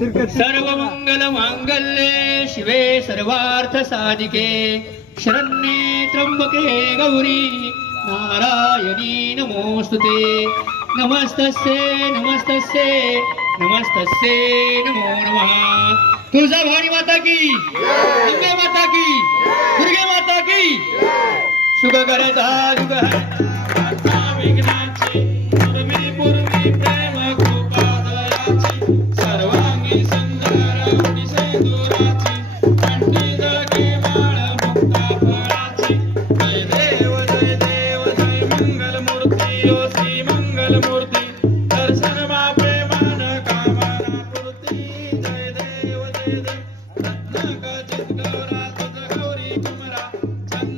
सर्व मंगल मांगल्ये शिवे सर्वार्थ साधिके शरण्ये त्र्यंबके गौरी नारायणी नमोस्तुते नमस्तस्ये नमस्तस्ये नमस्तस्ये नमो नमः। तुळजा भवानी माता की, अंबे माता की, दुर्गे माता की। सुख करता सुख हरता विघ्न